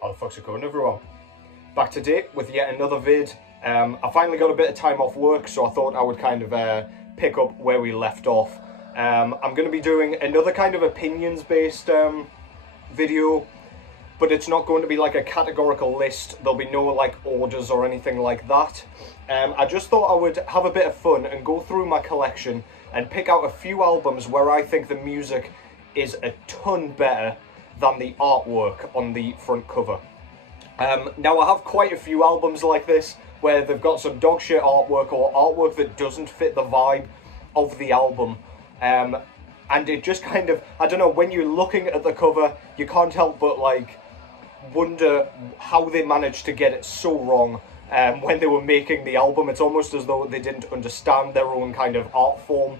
How the fuck's it going, everyone? Back to date with yet another vid. I finally got a bit of time off work, so I thought I would kind of pick up where we left off. I'm going to be doing another kind of opinions-based video, but it's not going to be like a categorical list. There'll be no like orders or anything like that. I just thought I would have a bit of fun and go through my collection and pick out a few albums where I think the music is a ton better than the artwork on the front cover. Now I have quite a few albums like this where they've got some dog shit artwork or artwork that doesn't fit the vibe of the album. And it just kind of, I don't know, when you're looking at the cover, you can't help but like wonder how they managed to get it so wrong when they were making the album. It's almost as though they didn't understand their own kind of art form.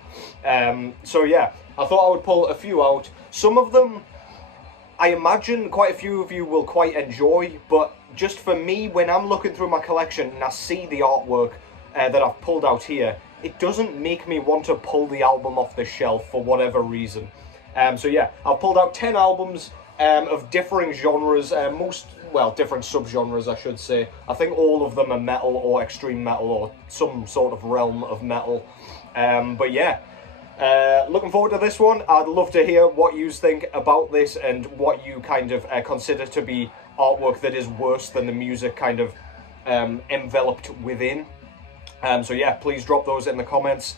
So yeah, I thought I would pull a few out. Some of them, I imagine quite a few of you will quite enjoy, but just for me, when I'm looking through my collection and I see the artwork that I've pulled out here, it doesn't make me want to pull the album off the shelf for whatever reason. So yeah, I've pulled out 10 albums of differing genres, different subgenres I should say. I think all of them are metal or extreme metal or some sort of realm of metal. But yeah, looking forward to this one. I'd love to hear what you think about this and what you kind of consider to be artwork that is worse than the music kind of enveloped within. So yeah, please drop those in the comments.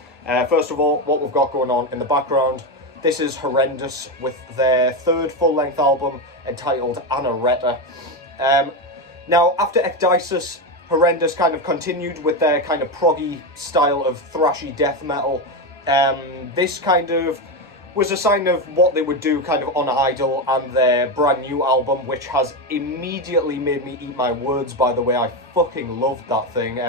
First of all, what we've got going on in the background, this is Horrendous with their third full-length album entitled Anareta. Now, after Ecdysis, Horrendous kind of continued with their kind of proggy style of thrashy death metal. This kind of was a sign of what they would do kind of on Idol and their brand new album, which has immediately made me eat my words, by the way. I fucking loved that thing.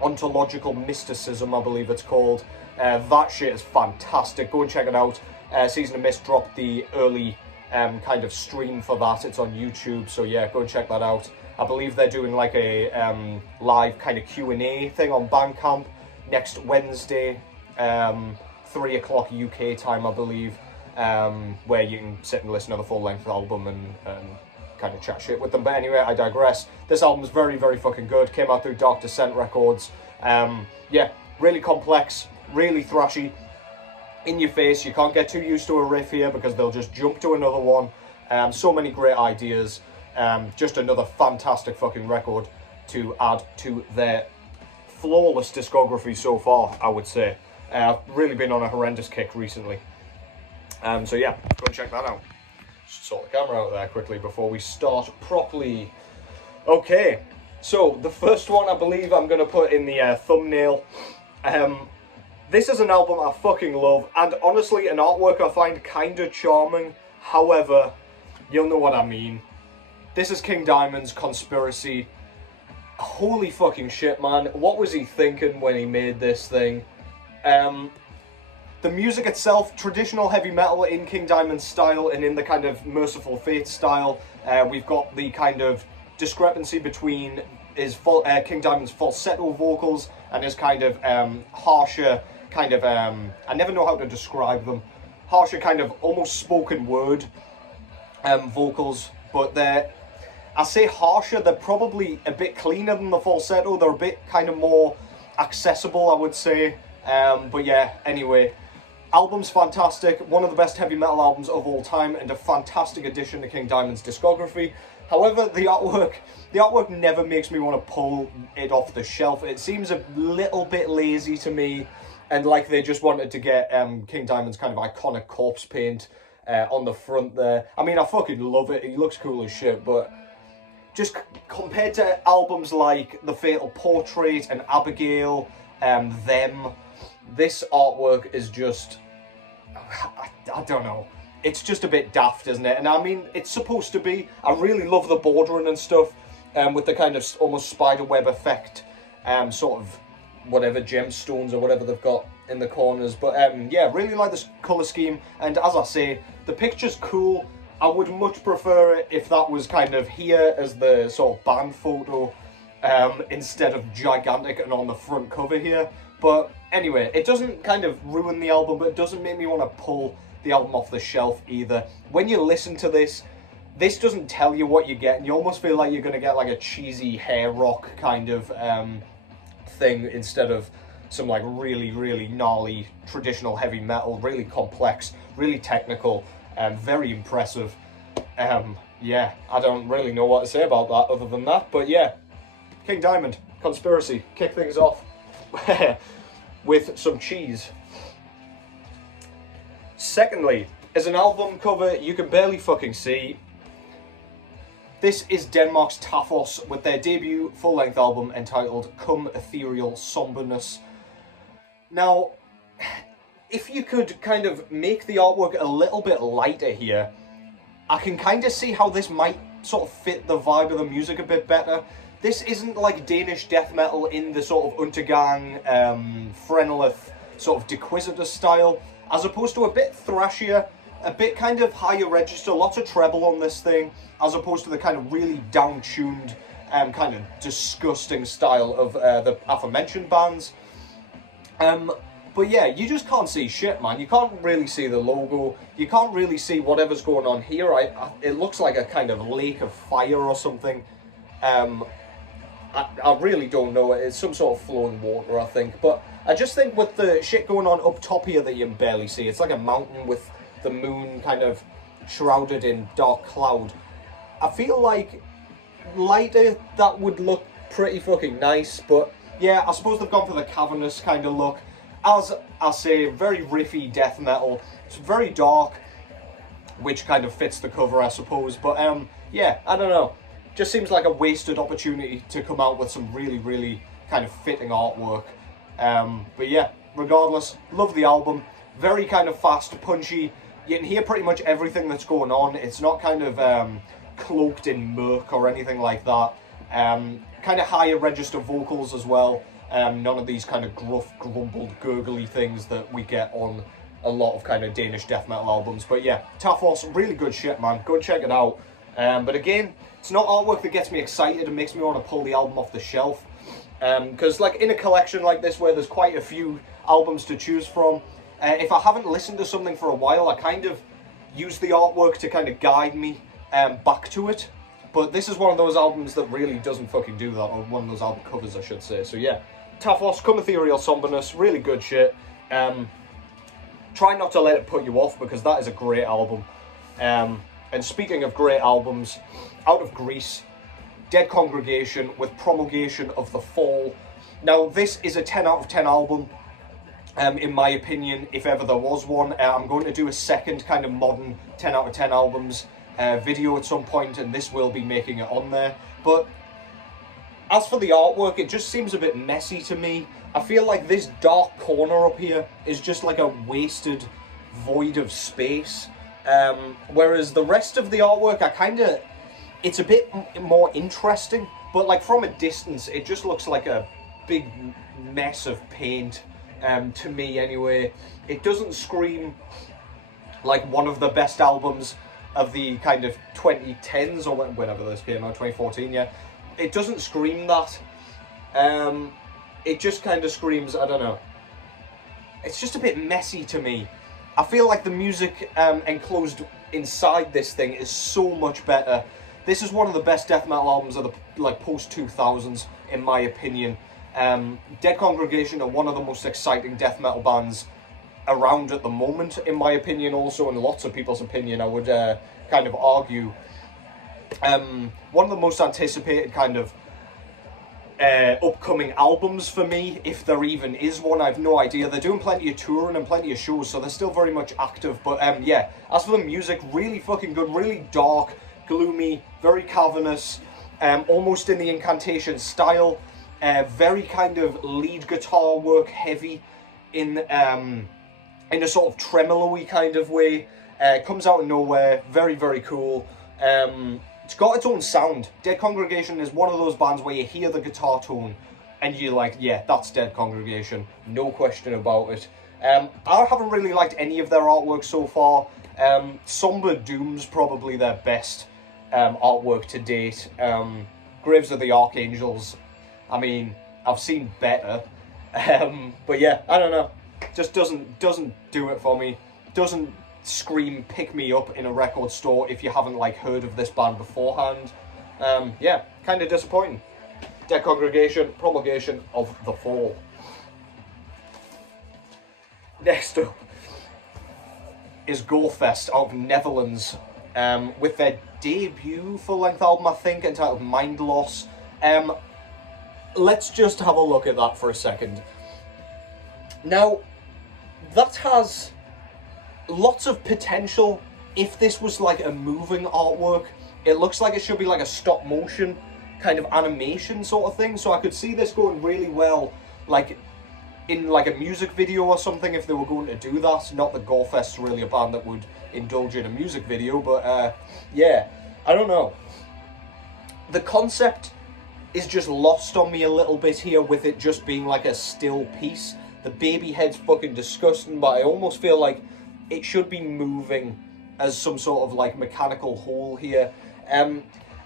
Ontological Mysticism, I believe it's called. That shit is fantastic. Go and check it out. Season of Mist dropped the early kind of stream for that. It's on YouTube, so yeah, go and check that out. I believe they're doing like a live kind of Q&A thing on Bandcamp next Wednesday, 3 o'clock UK time, I believe, where you can sit and listen to the full-length album and kind of chat shit with them. But anyway, I digress. This album's very, very fucking good. Came out through Dark Descent Records. Yeah, really complex, really thrashy, in your face. You can't get too used to a riff here because they'll just jump to another one. So many great ideas. Just another fantastic fucking record to add to their flawless discography so far, I would say. I've really been on a Horrendous kick recently. So yeah, go and check that out. Just sort the camera out there quickly before we start properly. Okay, so the first one I believe I'm going to put in the thumbnail. This is an album I fucking love, and honestly an artwork I find kind of charming. However, you'll know what I mean. This is King Diamond's Conspiracy. Holy fucking shit, man. What was he thinking when he made this thing? The music itself, traditional heavy metal in King Diamond's style and in the kind of Merciful Fate style. We've got the kind of discrepancy between his King Diamond's falsetto vocals and his kind of harsher kind of, I never know how to describe them, harsher kind of almost spoken word vocals, but I say harsher, they're probably a bit cleaner than the falsetto. They're a bit kind of more accessible, I would say. But yeah, anyway, album's fantastic, one of the best heavy metal albums of all time, and a fantastic addition to King Diamond's discography. However, the artwork never makes me want to pull it off the shelf. It seems a little bit lazy to me, and like they just wanted to get King Diamond's kind of iconic corpse paint on the front there. I mean, I fucking love it, he looks cool as shit, but just compared to albums like The Fatal Portrait and Abigail, this artwork is just, I don't know, it's just a bit daft, isn't it? And I mean, it's supposed to be. I really love the bordering and stuff, with the kind of almost spiderweb effect, sort of whatever gemstones or whatever they've got in the corners. But yeah, really like this colour scheme, and as I say, the picture's cool. I would much prefer it if that was kind of here as the sort of band photo, instead of gigantic and on the front cover here. But anyway, it doesn't kind of ruin the album, but it doesn't make me want to pull the album off the shelf either. When you listen to this, this doesn't tell you what you get, and you almost feel like you're going to get like a cheesy hair rock kind of thing instead of some like really, really gnarly traditional heavy metal, really complex, really technical, very impressive. Yeah, I don't really know what to say about that other than that, but yeah, King Diamond, Conspiracy, kick things off with some cheese. Secondly, as an album cover you can barely fucking see, this is Denmark's Taphos with their debut full-length album entitled Come Ethereal Somberness. Now, if you could kind of make the artwork a little bit lighter here, I can kind of see how this might sort of fit the vibe of the music a bit better. This isn't like Danish death metal in the sort of Untergang, Frenelith sort of Dequisitor style, as opposed to a bit thrashier, a bit kind of higher register, lots of treble on this thing, as opposed to the kind of really down-tuned, kind of disgusting style of the aforementioned bands. But yeah, you just can't see shit, man. You can't really see the logo. You can't really see whatever's going on here. It looks like a kind of lake of fire or something. I really don't know. It's some sort of flowing water, I think. But I just think with the shit going on up top here that you can barely see, it's like a mountain with the moon kind of shrouded in dark cloud. I feel like lighter, that would look pretty fucking nice. But yeah, I suppose they've gone for the cavernous kind of look. As I say, very riffy death metal. It's very dark, which kind of fits the cover, I suppose. But yeah, I don't know. Just seems like a wasted opportunity to come out with some really, really kind of fitting artwork. But yeah, regardless, love the album. Very kind of fast, punchy. You can hear pretty much everything that's going on. It's not kind of cloaked in murk or anything like that. Kind of higher register vocals as well. None of these kind of gruff, grumbled, gurgly things that we get on a lot of kind of Danish death metal albums. But yeah, Taphos, really good shit, man. Go check it out. But again, it's not artwork that gets me excited and makes me want to pull the album off the shelf. Because like in a collection like this where there's quite a few albums to choose from, if I haven't listened to something for a while, I kind of use the artwork to kind of guide me back to it. But this is one of those albums that really doesn't fucking do that, or one of those album covers, I should say. So yeah, Taphos, Come Ethereal Somberness, really good shit. Try not to let it put you off, because that is a great album. And speaking of great albums, out of Greece, Dead Congregation with Promulgation of the Fall. Now, this is a 10 out of 10 album, in my opinion, if ever there was one. I'm going to do a second kind of modern 10 out of 10 albums video at some point, and this will be making it on there. But as for the artwork, it just seems a bit messy to me. I feel like this dark corner up here is just like a wasted void of space. Whereas the rest of the artwork, it's a bit more interesting, but like from a distance, it just looks like a big mess of paint, to me anyway. It doesn't scream like one of the best albums of the kind of 2010s, or whenever this came out, 2014, yeah. It doesn't scream that. It just kind of screams, I don't know. It's just a bit messy to me. I feel like the music enclosed inside this thing is so much better. This is one of the best death metal albums of the like post-2000s, in my opinion. Dead Congregation are one of the most exciting death metal bands around at the moment, in my opinion, also, and lots of people's opinion, I would kind of argue. One of the most anticipated kind of upcoming albums for me, if there even is one. I have no idea. They're doing plenty of touring and plenty of shows, so they're still very much active. But yeah, as for the music, really fucking good, really dark, gloomy, very cavernous, almost in the Incantation style. Very kind of lead guitar work heavy in a sort of tremolo-y kind of way. Comes out of nowhere, very, very cool. It's got its own sound. Dead Congregation is one of those bands where you hear the guitar tone and you're like, yeah, that's Dead Congregation, no question about it. I haven't really liked any of their artwork so far. Somber Doom's probably their best artwork to date. Graves of the Archangels, I mean, I've seen better. But yeah, I don't know. Just doesn't do it for me. Doesn't scream pick me up in a record store if you haven't like heard of this band beforehand. Yeah, kind of disappointing. Dead Congregation, Promulgation of the Fall. Next up is Gorefest out of Netherlands, with their debut full-length album, I think, entitled Mindloss. Let's just have a look at that for a second. Now, that has lots of potential. If this was like a moving artwork, it looks like it should be like a stop motion kind of animation sort of thing, so I could see this going really well like in like a music video or something if they were going to do that. Not that Gorefest's really a band that would indulge in a music video, but yeah, I don't know. The concept is just lost on me a little bit here with it just being like a still piece. The baby head's fucking disgusting, but I almost feel like it should be moving as some sort of like mechanical whole here.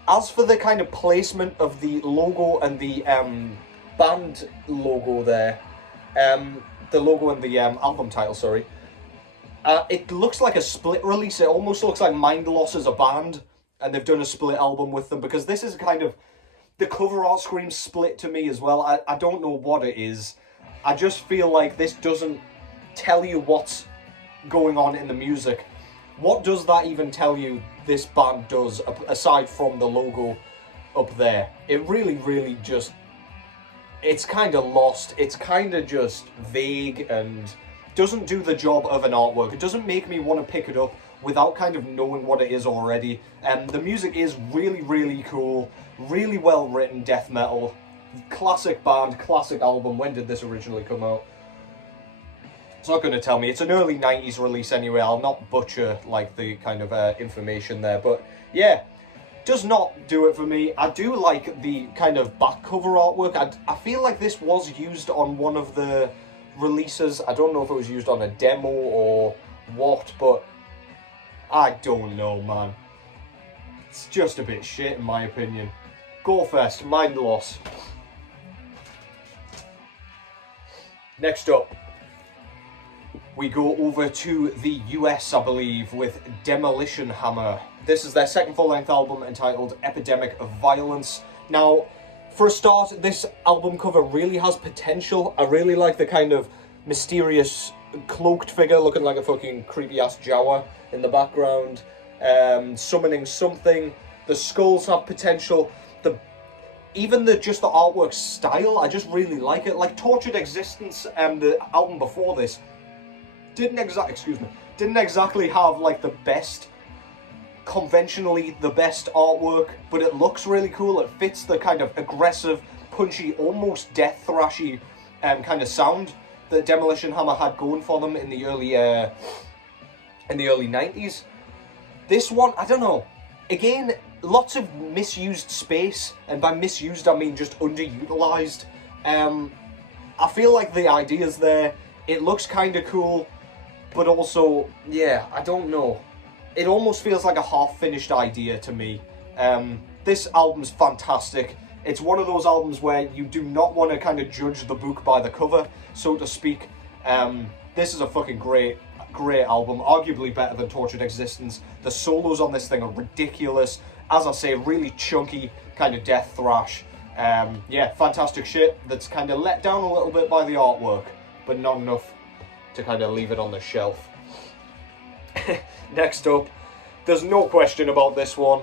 As for the kind of placement of the logo and the band logo there, the logo and the album title, sorry, it looks like a split release. It almost looks like Mindloss as a band, and they've done a split album with them, because this is kind of, the cover art screams split to me as well. I don't know what it is. I just feel like this doesn't tell you what's going on in the music. What does that even tell you this band does, aside from the logo up there? It really, really just, it's kind of lost. It's kind of just vague and doesn't do the job of an artwork. It doesn't make me want to pick it up without kind of knowing what it is already. The music is really, really cool, really well written death metal. Classic band, classic album. When did this originally come out? It's not going to tell me. It's an early 90s release anyway. I'll not butcher like the kind of information there, but yeah, does not do it for me. I do like the kind of back cover artwork. I feel like this was used on one of the releases. I don't know if it was used on a demo or what, but I don't know, man. It's just a bit shit in my opinion. Gorefest, Mindloss. Next up, we go over to the US, I believe, with Demolition Hammer. This is their second full-length album entitled Epidemic of Violence. Now, for a start, this album cover really has potential. I really like the kind of mysterious cloaked figure looking like a fucking creepy-ass Jawa in the background, summoning something. The skulls have potential. Even the artwork style, I just really like it. Like Tortured Existence, the album before this, didn't exactly have like the best, conventionally the best artwork, but it looks really cool. It fits the kind of aggressive, punchy, almost death thrashy kind of sound that Demolition Hammer had going for them in the early 90s. This one, I don't know. Again, lots of misused space, and by misused I mean just underutilized. I feel like the idea's there. It looks kind of cool, but also, yeah, I don't know. It almost feels like a half-finished idea to me. This album's fantastic. It's one of those albums where you do not want to kind of judge the book by the cover, so to speak. This is a fucking great album, arguably better than Tortured Existence. The solos on this thing are ridiculous. As I say, really chunky kind of death thrash. Yeah, fantastic shit that's kind of let down a little bit by the artwork, but not enough to kind of leave it on the shelf. Next up, there's no question about this one.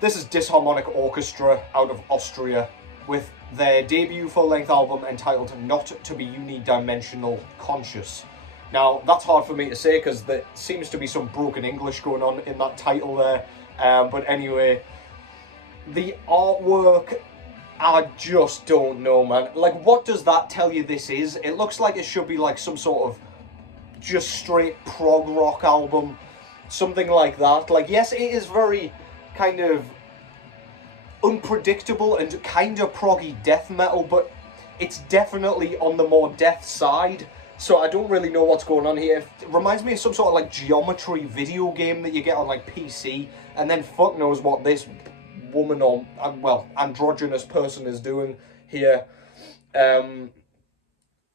This is Disharmonic Orchestra out of Austria with their debut full-length album entitled Not to be Unidimensional Conscious. Now, that's hard for me to say because there seems to be some broken English going on in that title there. But anyway, the artwork, I just don't know, man. Like, what does that tell you this is? It looks like it should be like some sort of just straight prog rock album. Something like that. Like, yes, it is very kind of unpredictable and kind of proggy death metal, but it's definitely on the more death side. So I don't really know what's going on here. It reminds me of some sort of like geometry video game that you get on like PC, and then fuck knows what this woman or, well, androgynous person is doing here.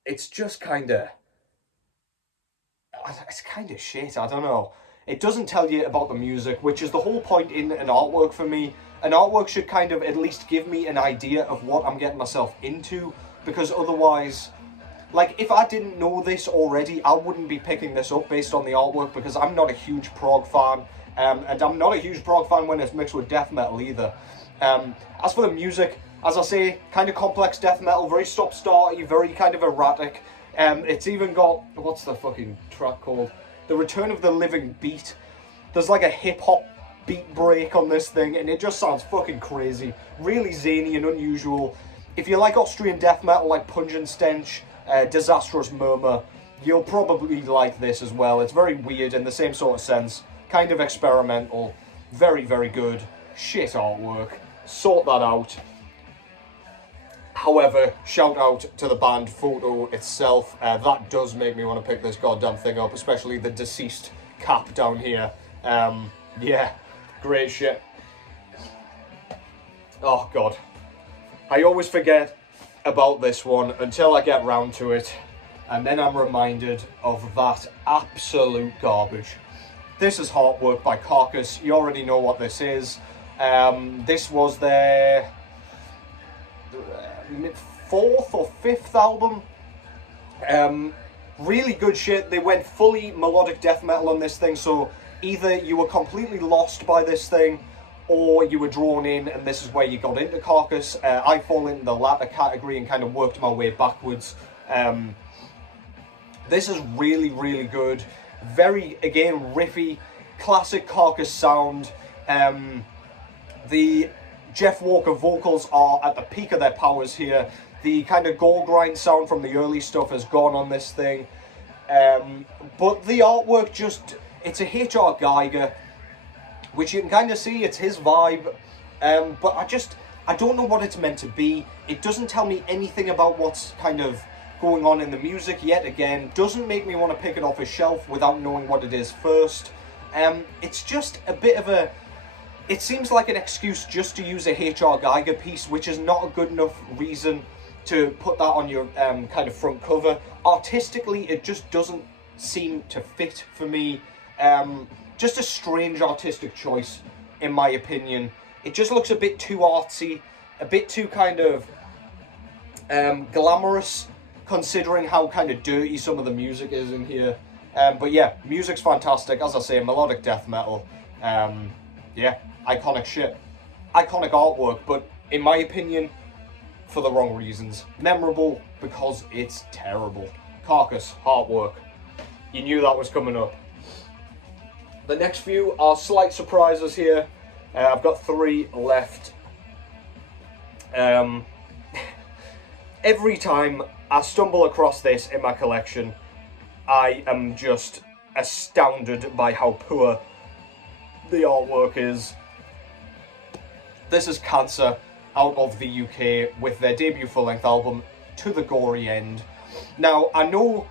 It's just kind of, it's kind of shit, I don't know. It doesn't tell you about the music, which is the whole point in an artwork for me. An artwork should kind of at least give me an idea of what I'm getting myself into, because otherwise, like, if I didn't know this already, I wouldn't be picking this up based on the artwork, because I'm not a huge prog fan, and I'm not a huge prog fan when it's mixed with death metal either. As for the music, as I say, kind of complex death metal, very stop-starty, very kind of erratic. It's even got, what's the fucking track called? The Return of the Living Beat. There's like a hip-hop beat break on this thing, and it just sounds fucking crazy. Really zany and unusual. If you like Austrian death metal, like Pungent Stench, Disastrous Murmur, you'll probably like this as well. It's very weird in the same sort of sense. Kind of experimental. Very, very good. Shit artwork. Sort that out. However, shout out to the band photo itself. That does make me want to pick this goddamn thing up, especially the deceased cap down here. Yeah, great shit. Oh god. I always forget about this one until I get round to it, and then I'm reminded of that absolute garbage. This is Heartwork by Carcass. You already know what this is. This was their fourth or fifth album. Really good shit. They went fully melodic death metal on this thing, so either you were completely lost by this thing or you were drawn in and this is where you got into Carcass. I fall into the latter category and kind of worked my way backwards. This is really, really good. Very, again, riffy, classic Carcass sound. The Jeff Walker vocals are at the peak of their powers here. The kind of gore grind sound from the early stuff has gone on this thing. But the artwork just, it's a H.R. Geiger, which you can kind of see, it's his vibe. But I don't know what it's meant to be. It doesn't tell me anything about what's kind of going on in the music yet again. Doesn't make me want to pick it off a shelf without knowing what it is first. It's just a bit of a, it seems like an excuse just to use a H.R. Geiger piece, which is not a good enough reason to put that on your kind of front cover. Artistically, it just doesn't seem to fit for me. Just a strange artistic choice, in my opinion. It just looks a bit too artsy, a bit too kind of glamorous, considering how kind of dirty some of the music is in here. But yeah, music's fantastic. As I say, melodic death metal. Yeah, iconic shit. Iconic artwork, but in my opinion, for the wrong reasons. Memorable because it's terrible. Carcass, Heartwork. You knew that was coming up. The next few are slight surprises here. I've got 3 left. Every time I stumble across this in my collection, I am just astounded by how poor the artwork is. This is Cancer out of the UK with their debut full-length album, To the Gory End. Now, I know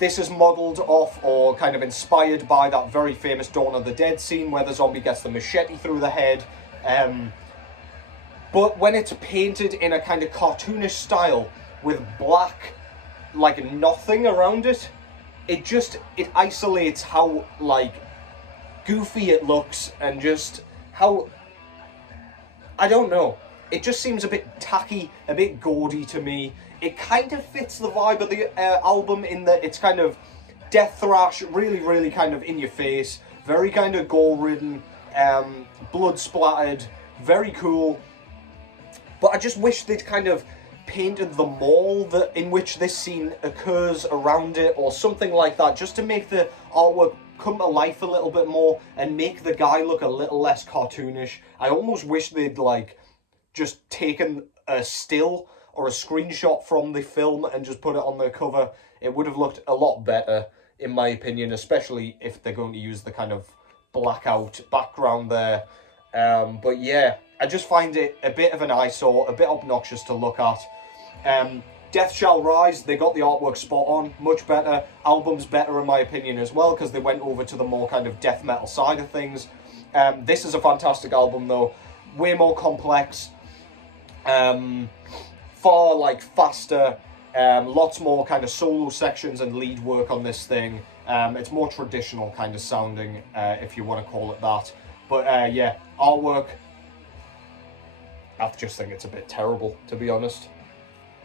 this is modelled off or kind of inspired by that very famous Dawn of the Dead scene where the zombie gets the machete through the head. But when it's painted in a kind of cartoonish style with black, like, nothing around it, it isolates how, like, goofy it looks and just how, I don't know. It just seems a bit tacky, a bit gaudy to me. It kind of fits the vibe of the album in that it's kind of death thrash, really, really kind of in your face, very kind of gore-ridden, blood splattered, very cool. But I just wish they'd kind of painted the mall in which this scene occurs around it or something like that, just to make the artwork come to life a little bit more and make the guy look a little less cartoonish. I almost wish they'd, like, just taken a still or a screenshot from the film and just put it on the cover. It would have looked a lot better, in my opinion, especially if they're going to use the kind of blackout background there. But yeah, I just find it a bit of an eyesore, a bit obnoxious to look at. Death Shall Rise, they got the artwork spot on, much better. Album's better in my opinion as well, because they went over to the more kind of death metal side of things. This is a fantastic album though, way more complex, far like faster, lots more kind of solo sections and lead work on this thing. It's more traditional kind of sounding, if you want to call it that. But yeah, artwork, I just think it's a bit terrible, to be honest.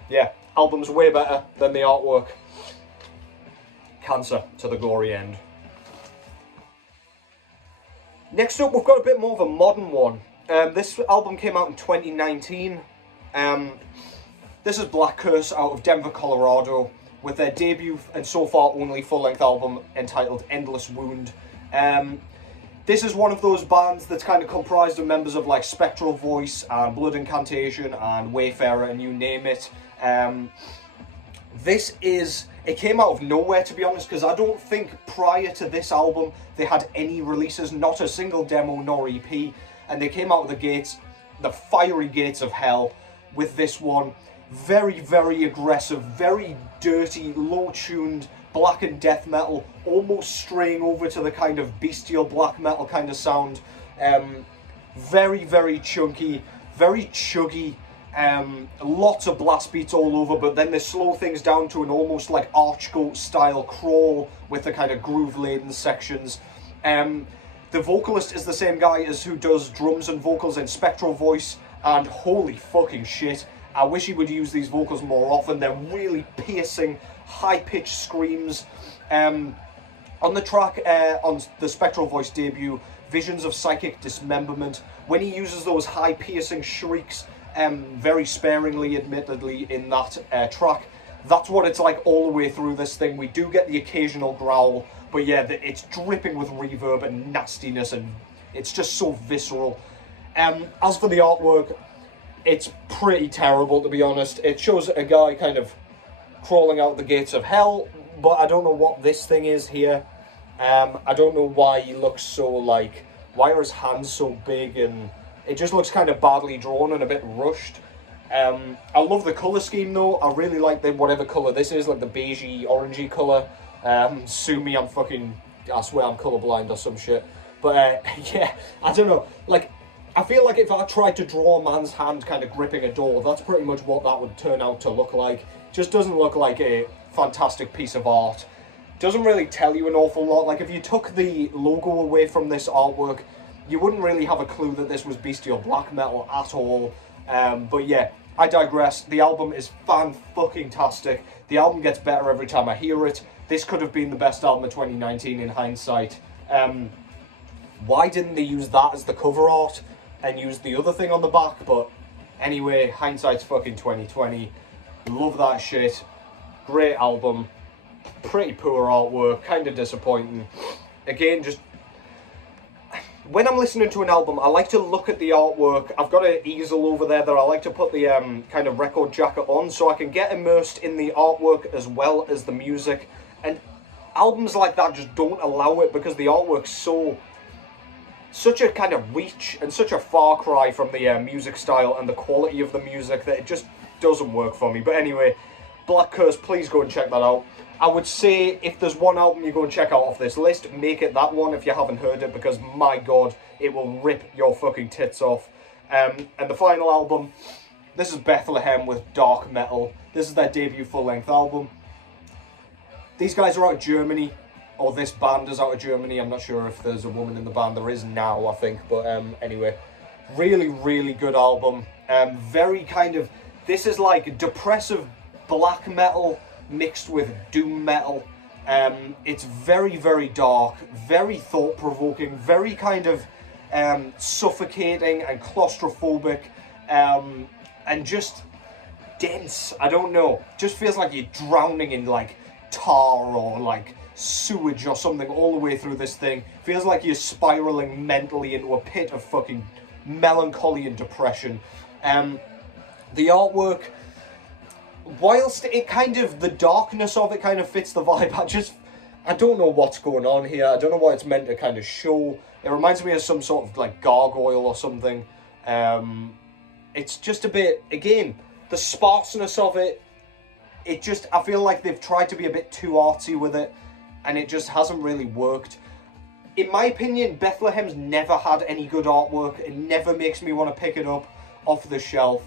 Yeah, album's way better than the artwork. Cancer to the Gory End. Next up, we've got a bit more of a modern one. This album came out in 2019. This is Black Curse out of Denver, Colorado, with their debut and so far only full-length album entitled Endless Wound. This is one of those bands that's kind of comprised of members of like Spectral Voice and Blood Incantation and Wayfarer and you name it. It came out of nowhere, to be honest, because I don't think prior to this album they had any releases, not a single demo nor EP, and they came out of the gates, the fiery gates of hell, with this one. Very, very aggressive, very dirty, low-tuned black and death metal, almost straying over to the kind of bestial black metal kind of sound. Very, very chunky, very chuggy. Lots of blast beats all over, but then they slow things down to an almost like Archgoat style crawl with the kind of groove laden sections. The vocalist is the same guy as who does drums and vocals in Spectral Voice, and holy fucking shit, I wish he would use these vocals more often. They're really piercing, high-pitched screams. On the track, on the Spectral Voice debut, Visions of Psychic Dismemberment, when he uses those high piercing shrieks, very sparingly admittedly in that track, that's what it's like all the way through this thing. We do get the occasional growl, but yeah, it's dripping with reverb and nastiness, and it's just so visceral. As for the artwork, it's pretty terrible, to be honest. It shows a guy kind of crawling out the gates of hell, but I don't know what this thing is here. I don't know why he looks so like, why are his hands so big, and it just looks kind of badly drawn and a bit rushed. I love the colour scheme though. I really like whatever colour this is, like the beigey, orangey colour. Sue me, I swear I'm colourblind or some shit. But yeah, I don't know. Like, I feel like if I tried to draw a man's hand kind of gripping a door, that's pretty much what that would turn out to look like. Just doesn't look like a fantastic piece of art. Doesn't really tell you an awful lot. Like, if you took the logo away from this artwork, you wouldn't really have a clue that this was bestial black metal at all. But yeah, I digress. The album is fan-fucking-tastic. The album gets better every time I hear it. This could have been the best album of 2019 in hindsight. Why didn't they use that as the cover art and use the other thing on the back? But anyway, hindsight's fucking 2020. Love that shit. Great album. Pretty poor artwork. Kind of disappointing. Again, just when I'm listening to an album, I like to look at the artwork. I've got an easel over there that I like to put the kind of record jacket on so I can get immersed in the artwork as well as the music. And albums like that just don't allow it because the artwork's such a kind of reach and such a far cry from the music style and the quality of the music that it just doesn't work for me. But anyway, Black Curse, please go and check that out. I would say if there's one album you go and check out off this list, make it that one if you haven't heard it, because my god, it will rip your fucking tits off. And the final album, this is Bethlehem with Dark Metal. This is their debut full-length album. These guys are out of Germany, or this band is out of Germany. I'm not sure if there's a woman in the band. There is now, I think, but anyway. Really, really good album. Very kind of, this is like depressive black metal mixed with doom metal. It's very, very dark, very thought-provoking, very kind of suffocating and claustrophobic, and just dense. I don't know, just feels like you're drowning in like tar or like sewage or something all the way through this thing. Feels like you're spiraling mentally into a pit of fucking melancholy and depression. The artwork, whilst it kind of, the darkness of it kind of fits the vibe, I don't know what's going on here. I don't know what it's meant to kind of show. It reminds me of some sort of like gargoyle or something. It's just a bit, again, the sparseness of it, I feel like they've tried to be a bit too artsy with it, and it just hasn't really worked. In my opinion, Bethlehem's never had any good artwork. It never makes me want to pick it up off the shelf.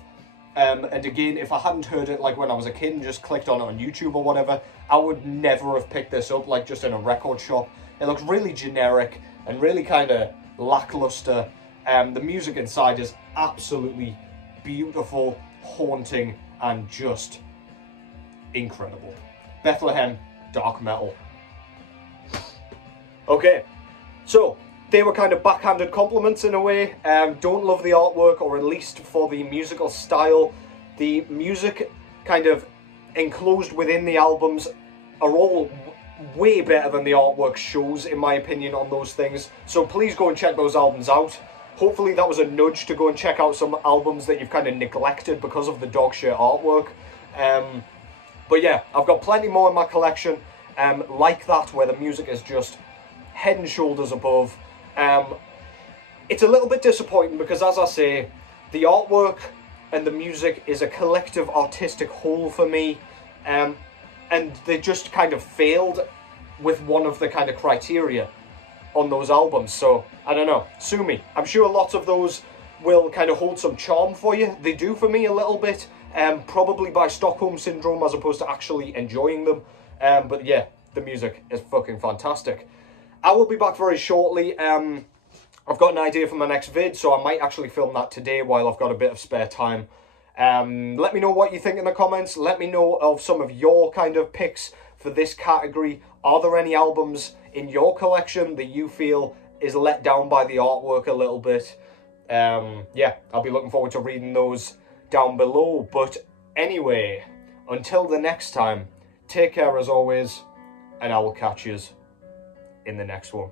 And again, if I hadn't heard it like when I was a kid and just clicked on it on YouTube or whatever, I would never have picked this up like just in a record shop. It looks really generic and really kind of lackluster. The music inside is absolutely beautiful, haunting, and just incredible. Bethlehem, dark metal. Okay, so they were kind of backhanded compliments in a way. Don't love the artwork, or at least for the musical style. The music kind of enclosed within the albums are all way better than the artwork shows, in my opinion, on those things. So please go and check those albums out. Hopefully that was a nudge to go and check out some albums that you've kind of neglected because of the dog shit artwork. But yeah, I've got plenty more in my collection like that, where the music is just head and shoulders above. It's a little bit disappointing because, as I say, the artwork and the music is a collective artistic whole for me, and they just kind of failed with one of the kind of criteria on those albums. So I don't know, sue me. I'm sure lots of those will kind of hold some charm for you. They do for me a little bit, probably by Stockholm Syndrome as opposed to actually enjoying them. But yeah, the music is fucking fantastic. I will be back very shortly. I've got an idea for my next vid, so I might actually film that today while I've got a bit of spare time. Let me know what you think in the comments. Let me know of some of your kind of picks for this category. Are there any albums in your collection that you feel is let down by the artwork a little bit? Yeah, I'll be looking forward to reading those down below. But anyway, until the next time, take care as always, and I will catch you in the next one.